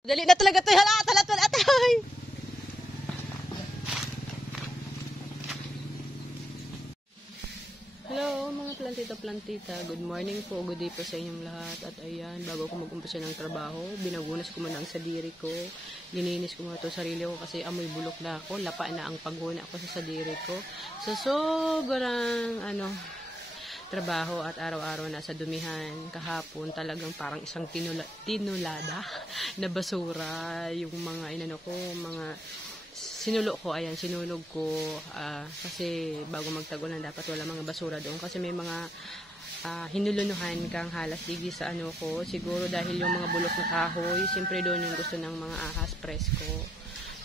Dali na talaga ito. Hala, talat mo atay. Hello mga plantita. Good morning po. Good day po sa inyong lahat. At ayan, bago ako mag-umpisa ng trabaho, binagunas ko muna ang sadiri ko. Lininis ko muna ito sarili ko kasi amoy bulok na ako. Lapa na ang pagguna ko sa sadiri ko. So, sobrang trabaho at araw-araw nasa dumihan. Kahapon talagang parang isang tinulada na basura yung mga mga sinulo ko. Ayan, sinunog ko kasi bago magtagulan dapat wala mga basura doon kasi may mga hinulunuhan kang halas digi sa ko. Siguro dahil yung mga bulok na kahoy, siyempre doon yung gusto ng mga ahas presko.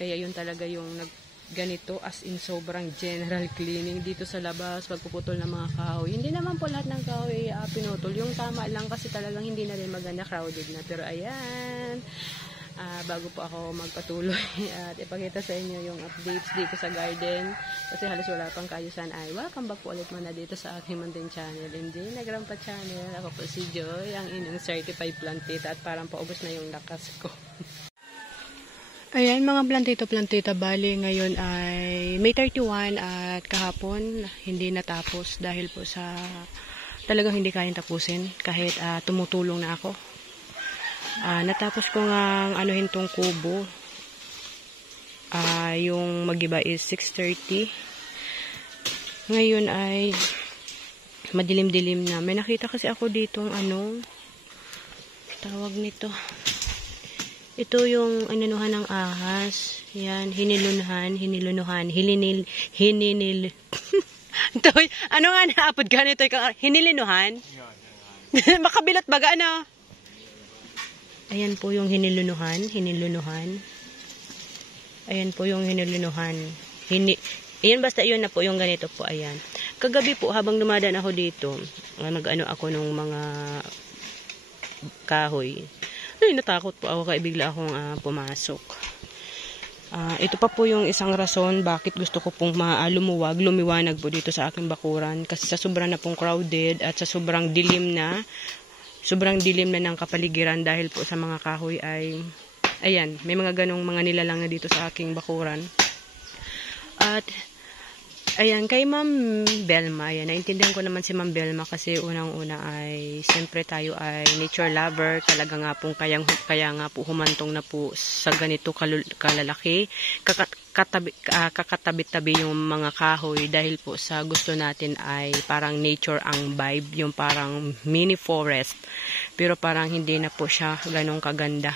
Kaya yun talaga yung ganito, as in sobrang general cleaning dito sa labas, pagpuputol ng mga kahoy. Hindi naman po lahat ng kahoy pinutol, yung tama lang kasi talagang hindi na rin maganda, crowded na. Pero ayan, bago po ako magpatuloy at ipakita sa inyo yung updates dito sa garden kasi halos wala pang kaayusan, ay welcome back po ulit muna dito sa aking munting channel, hindi na Grandpa Channel. Ako po si Joy, ang inyong certified plantita, at parang paubos na yung lakas ko. Ayan mga plantita, bali ngayon ay May 31 at kahapon hindi natapos dahil po sa talagang hindi kayang tapusin kahit tumutulong na ako. Natapos ko nga anuhin tong kubo. Yung magiba is 6:30. Ngayon ay madilim-dilim na. May nakita kasi ako ditong tawag nito. Ito yung inanuhan ng ahas. Yan, hinilunuhan. Ano nga naapod ka nito? Hinilinuhan? Makabilot baga, ano? Ayan po yung hinilunuhan. Ayan po yung hinilunuhan. Ayan, basta yun na po yung ganito po. Ayan. Kagabi po, habang dumadaan ako dito, ako nung mga kahoy. Ay, natakot po ako kaya bigla akong pumasok. Ito pa po yung isang rason bakit gusto ko pong lumiwanag po dito sa aking bakuran. Kasi sa sobrang na pong crowded at sa sobrang dilim na ng kapaligiran dahil po sa mga kahoy ay, ayan, may mga ganong mga nilalang na dito sa aking bakuran. At ayan, kay Ma'am Belma, ayan, naintindihan ko naman si Ma'am Belma kasi unang-una ay, siyempre tayo ay nature lover, talaga nga pong kaya nga po humantong na po sa ganito kalalaki, kakatabi-tabi yung mga kahoy dahil po sa gusto natin ay parang nature ang vibe, yung parang mini forest, pero parang hindi na po siya ganong kaganda.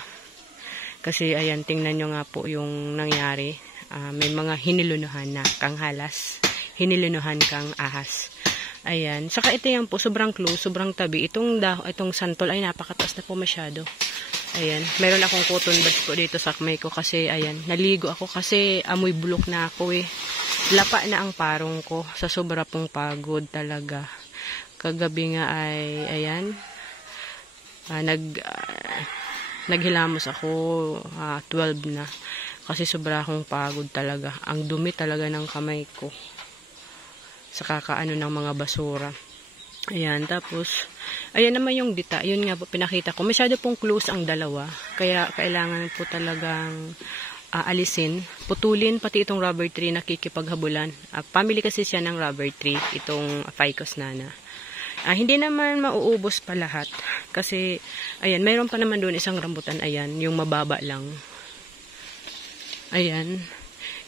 Kasi ayan, tingnan nyo nga po yung nangyari, may mga hinilunuhan na kang halas. Hinilunuhan kang ahas. Ayan. Saka ito yan po, sobrang close, sobrang tabi. Itong santol ay napakataas na po masyado. Ayan. Meron akong cotton buds po dito sa kamay ko kasi, ayan, naligo ako kasi amoy bulok na ako eh. Lapa na ang parong ko sa sobra pong pagod talaga. Kagabi nga ay, ayan, naghilamos ako 12 na. Kasi sobra akong pagod talaga. Ang dumi talaga ng kamay ko sa kakaano ng mga basura. Ayan, tapos ayan naman yung dita, yun nga po pinakita ko, masyado pong close ang dalawa, kaya kailangan po talagang alisin, putulin pati itong rubber tree na kikipaghabulan. Family kasi siya ng rubber tree, itong ficus nana. Hindi naman mauubos pa lahat kasi ayan, mayroon pa naman doon isang rambutan, ayan, yung mababa lang. Ayan.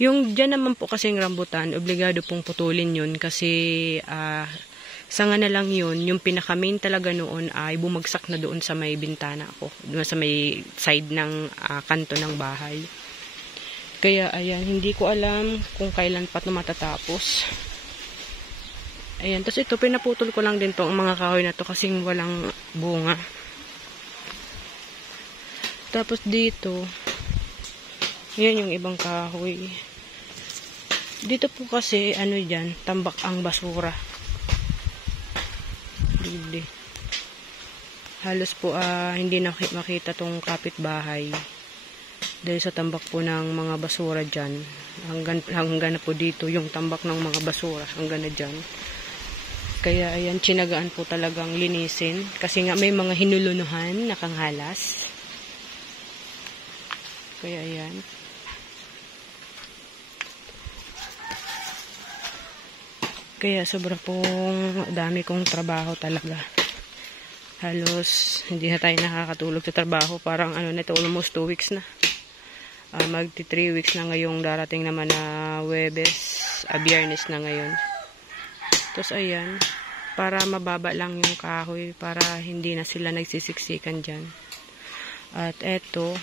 Yung dyan naman po kasing rambutan, obligado pong putulin yun kasi sanga na lang yun. Yung pinaka-main talaga noon ay bumagsak na doon sa may bintana ko. Doon sa may side ng kanto ng bahay. Kaya ayan, hindi ko alam kung kailan pa ito matatapos. Ayan, tapos ito, pinaputol ko lang din tong mga kahoy na to kasing walang bunga. Tapos dito, yan yung ibang kahoy. Dito po kasi, dyan, tambak ang basura. Dili. Halos po, hindi makita tong kapitbahay. Dahil sa tambak po ng mga basura dyan. Hanggang na po dito, yung tambak ng mga basura. Hanggang na dyan. Kaya, ayan, tsinagaan po talagang linisin. Kasi nga, may mga hinulunuhan na kanghalas. Kaya ayan. Kaya sobra pong dami kong trabaho talaga. Halos hindi na tayo nakakatulog sa trabaho. Parang ano na ito, almost 2 weeks na. Magti 3 weeks na ngayong darating naman na Huwebes. Biyernes na ngayon. Tapos ayan, para mababa lang yung kahoy, para hindi na sila nagsisiksikan dyan. At eto,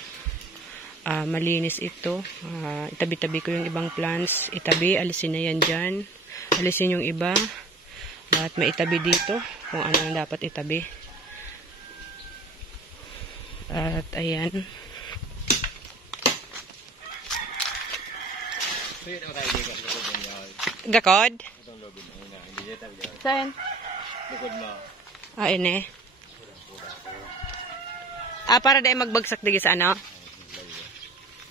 malinis ito. Itabi-tabi ko yung ibang plants. Itabi, alisin na yan dyan. Alisin yung iba. At maitabi dito kung ano ang dapat itabi. At ayan. Gakod? Saan? Ini. Para dahil magbagsak digi sa ano?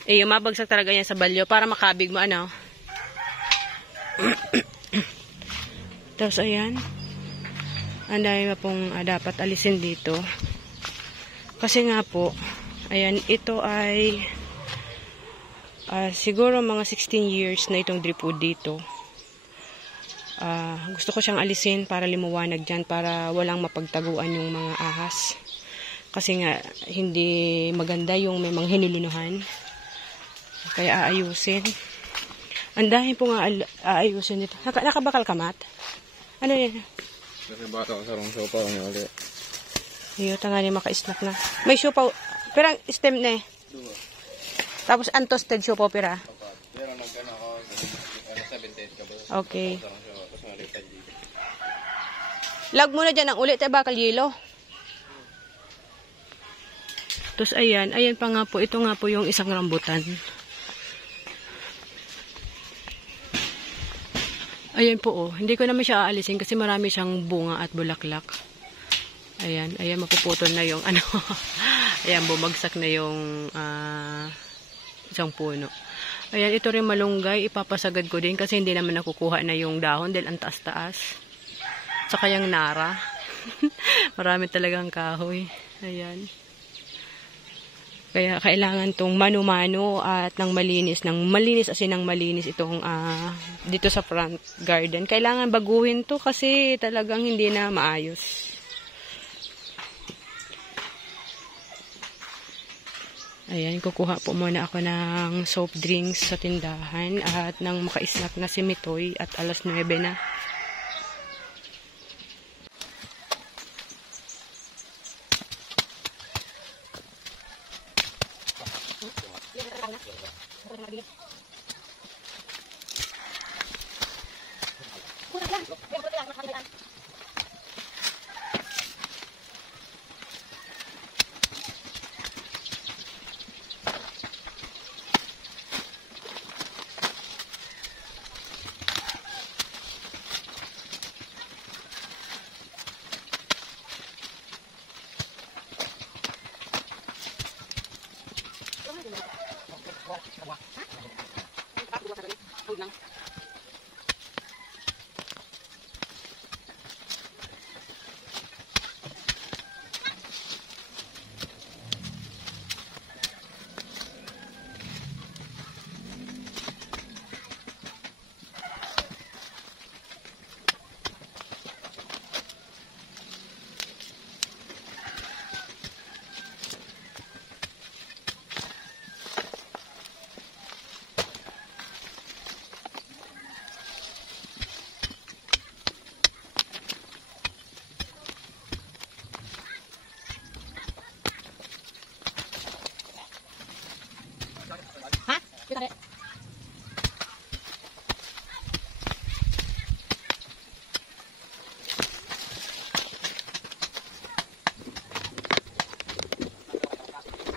Mabagsak talaga yan sa balyo para makabig mo ano. Tapos ayan. Ang dami na pong dapat alisin dito. Kasi nga po, ayan, ito ay siguro mga 16 years na itong dripwood dito. Gusto ko siyang alisin para limuwanag dyan, para walang mapagtaguan yung mga ahas. Kasi nga, hindi maganda yung may mga hinilinuhan. Kaya aayusin. Ang dahil po nga aayusin dito. Nakabakal ka, Mat? Ano yan? Kasi bata ko sa rong sopa. Ano ulit? Iyo, tangali maka-snack na. May siopaw. Pero stem na eh. Tapos untosted siopaw, pira. Pero nagkana ako. 78 ka ba? Okay. Lag muna dyan ang ulit, bakal yelo. Tapos ayan, ayan pa nga po, ito nga po yung isang rambutan. Ayan po oh, hindi ko naman siya aalisin kasi marami siyang bunga at bulaklak. Ayan, ayan mapuputol na yung ano. Ayan, bumagsak na yung isang puno. Ayan, ito rin malunggay, ipapasagad ko din kasi hindi naman nakukuha na yung dahon dahil ang taas-taas. Saka yung nara. Marami talagang kahoy. Ayan. Kaya kailangan tong mano-mano at ng malinis as in ng malinis itong dito sa front garden. Kailangan baguhin to kasi talagang hindi na maayos. Ayan, kukuha po muna ako ng soft drinks sa tindahan at ng maka-snack na si Mitoy at alas 9 na.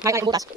May kayong butas.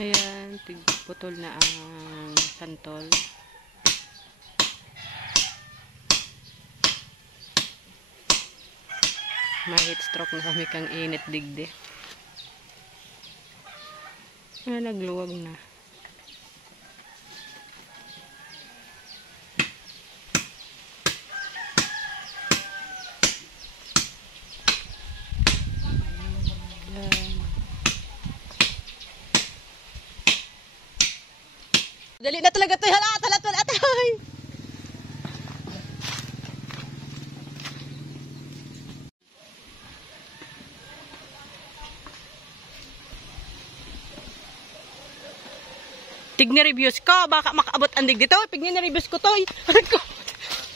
Ayan, putol na ang santol. May heat stroke na kami kang init digdi. Nagluwag na. Dali na talaga ito. Halat. Pig ni reviews ko. Baka makaabot ang dig dito. Pig ni reviews ko to.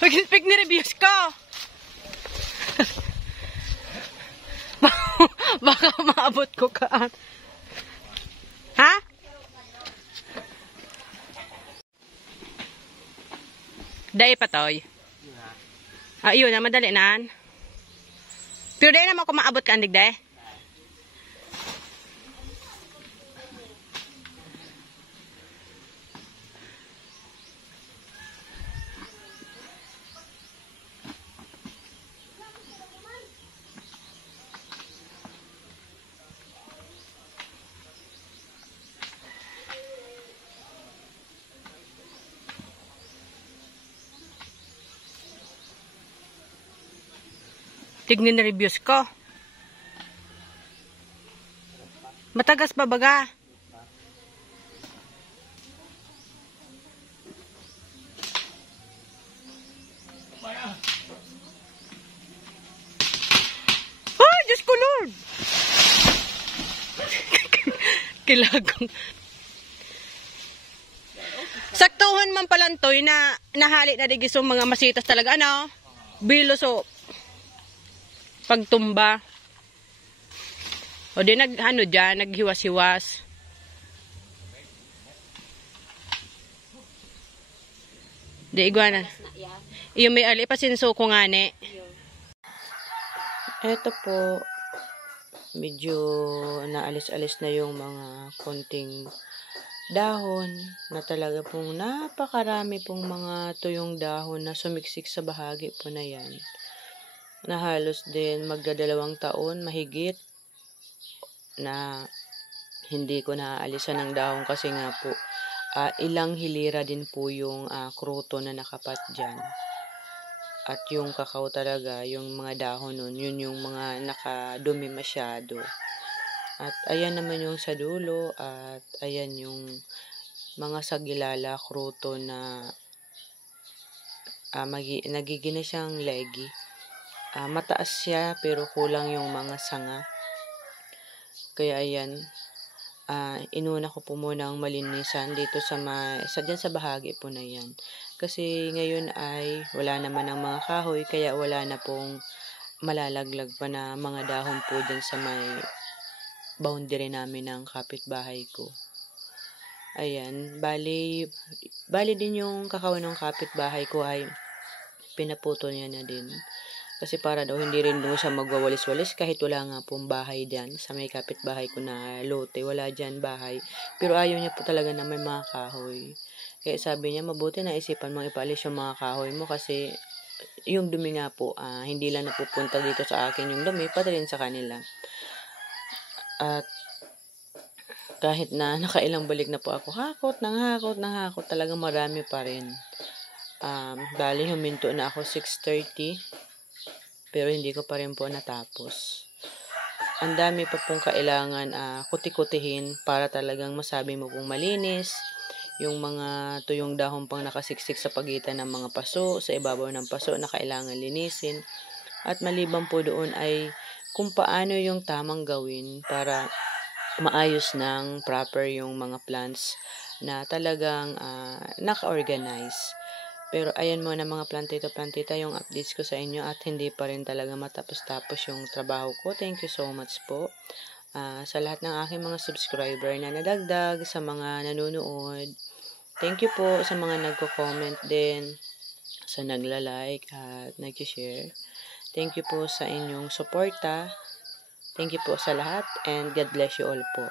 Pig ni reviews ko. Baka maabot ko ka. Ha? Dahil pa toy. Ayun na, madali naan. Pero dahil naman kung maabot ka ang digday. Tignan na reviews ko. Matagas pa baga? Ay, Diyos ko Lord! Kilagong. Saktuhan man palantoy na nahali na digis yung mga masitas talaga. Ano? Bilos o pagtumba. O di naghiwas-hiwas. Di iguana. Iyo may ali pasinso ko nga ne. Eto po. Medyo naalis-alis na yung mga konting dahon na talaga pong napakarami pong mga tuyong dahon na sumiksik sa bahagi po na yan. Na halos din magdadalawang taon mahigit na hindi ko naaalisan ng dahon kasi nga po ilang hilira din po yung kruto na nakapat dyan. At yung kakao talaga, yung mga dahon nun, yun yung mga nakadumi masyado. At ayan naman yung sa dulo at ayan yung mga sagilala kruto na nagiging na siyang leggy. Mataas siya pero kulang yung mga sanga. Kaya ayan, inuna ko po muna ang malinisan dito dyan sa bahagi po na yan. Kasi ngayon ay wala naman ang mga kahoy kaya wala na pong malalaglag pa na mga dahon po dyan sa may boundary namin ng kapitbahay ko. Ayan, bali din yung kakao ng kapitbahay ko ay pinaputo niya na din. Kasi para daw hindi rin doon siya magwawalis-walis kahit wala nga pong bahay dyan sa may kapitbahay ko na lote. Wala dyan bahay. Pero ayaw niya po talaga na may mga kahoy. Kaya sabi niya, mabuti na isipan mong ipaalis yung mga kahoy mo kasi yung dumi nga po, hindi lang napupunta dito sa akin yung dumi, pati rin sa kanila. At kahit na nakailang balik na po ako, hakot, talagang marami pa rin. Bali, huminto na ako 6:30. Pero hindi ko pa rin po natapos. Ang dami pa pong kailangan kuti-kutihin para talagang masabi mo pong malinis. Yung mga tuyong dahon pang nakasiksik sa pagitan ng mga paso, sa ibabaw ng paso na kailangan linisin. At maliban po doon ay kung paano yung tamang gawin para maayos ng proper yung mga plants na talagang naka-organize. Pero ayan muna mga plantita yung updates ko sa inyo at hindi pa rin talaga matapos-tapos yung trabaho ko. Thank you so much po sa lahat ng aking mga subscriber na nadagdag, sa mga nanonood. Thank you po sa mga nagko-comment din, sa nagla-like at nag-share. Thank you po sa inyong suporta. Thank you po sa lahat and God bless you all po.